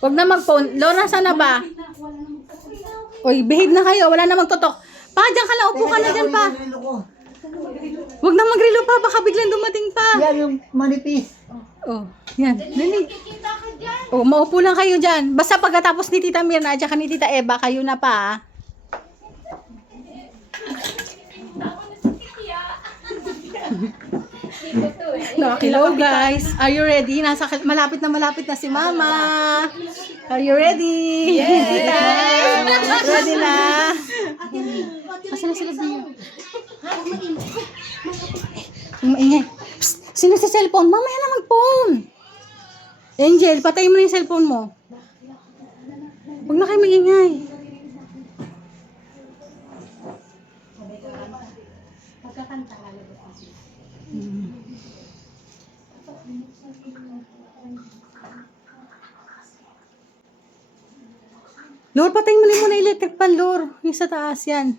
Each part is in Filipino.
Huwag na mag-phone. Laura, sana ba? Uy, behave na kayo. Wala na magtotok. Pa, dyan ka lang. Upo ka na dyan pa. Huwag na magrilo pa. Baka biglang dumating pa. Yan yung manipis. Oh, yan. Dali. Oh, maupo lang kayo dyan. Basta pagkatapos ni Tita Mirna at saka ni Tita Eva, kayo na pa. Ah. Hello guys. Are you ready? Malapit na si Mama. Are you ready? Yes. Tita. Ready na. Asan na sila dito? Maingay. Sino sa cellphone? Mamaya na mag-phone. Angel, patayin mo na yung cellphone mo. Huwag na kayo maingay. Lord, patayin mo na yung electric pan, Lord. Yung sa taas yan.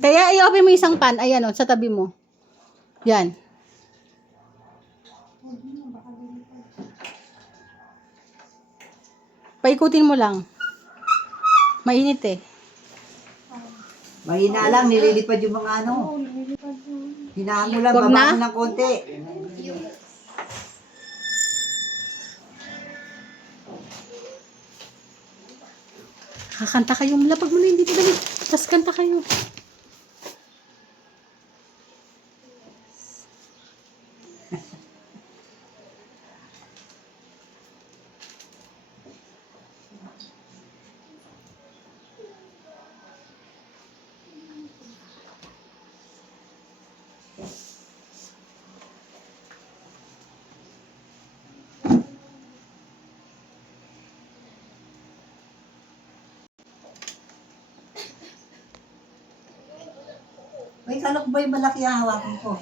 Kaya i-open mo isang pan. Ayan o, sa tabi mo. Yan. Paikutin mo lang. Mainit eh. Mahina lang, nililipad yung mga ano. Hinaan mo lang, Wag baba na? mo ng konti. Kakanta kayo. Malapag mo na yung dito. Dali. Tapos kanta kayo. May kalok ba yung malaki ang hawakan ko?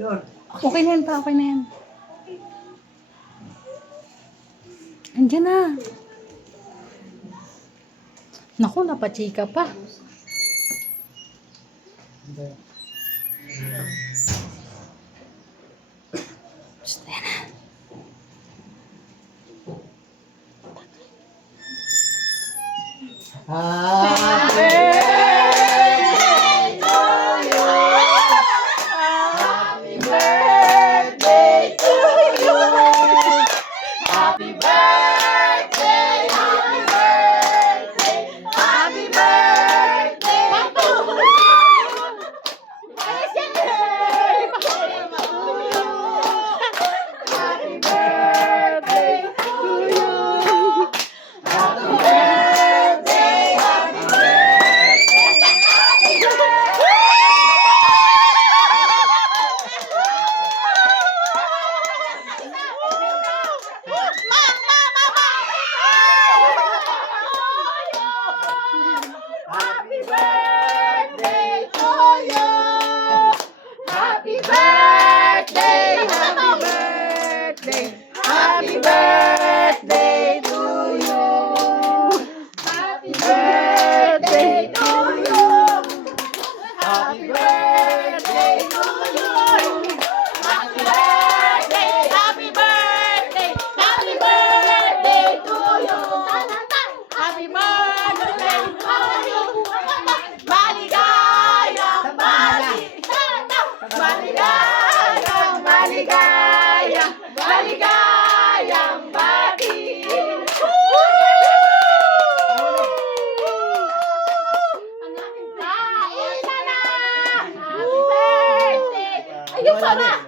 Lord. Okay na yan pa. Okay na yan. Andiyan na. Naku, napachika pa. Basta yan na.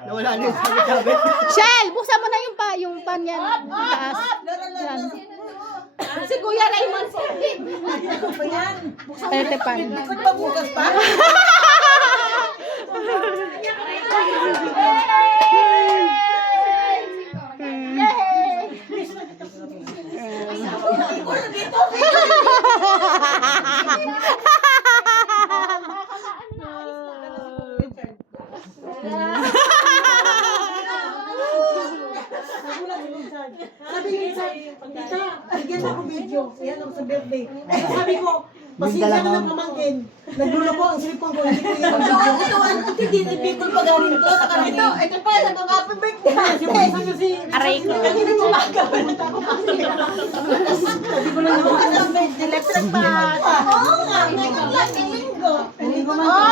Nawala na yung sabi-sabi. Shell, buksan mo na yung pan yan. Taas. Yan. Si Kuya Raymond po. Pwede pan. Pabukas pa? Sabi niya sa Tita, bigyan ako video. Yan ako sa birthday. Sabi ko, pasensya na ng pamangkin. Nagluloko ang cellphone ko. Hindi ko yun. Ito, hindi na Bicol pa galing to. Ito pa, sabi ko, happy birthday. Aray ko. Hindi mo magagawin. Sabi ko lang naman. Happy birthday, let's pa. Oo nga, ngayon lang, linggo. Hindi ko man.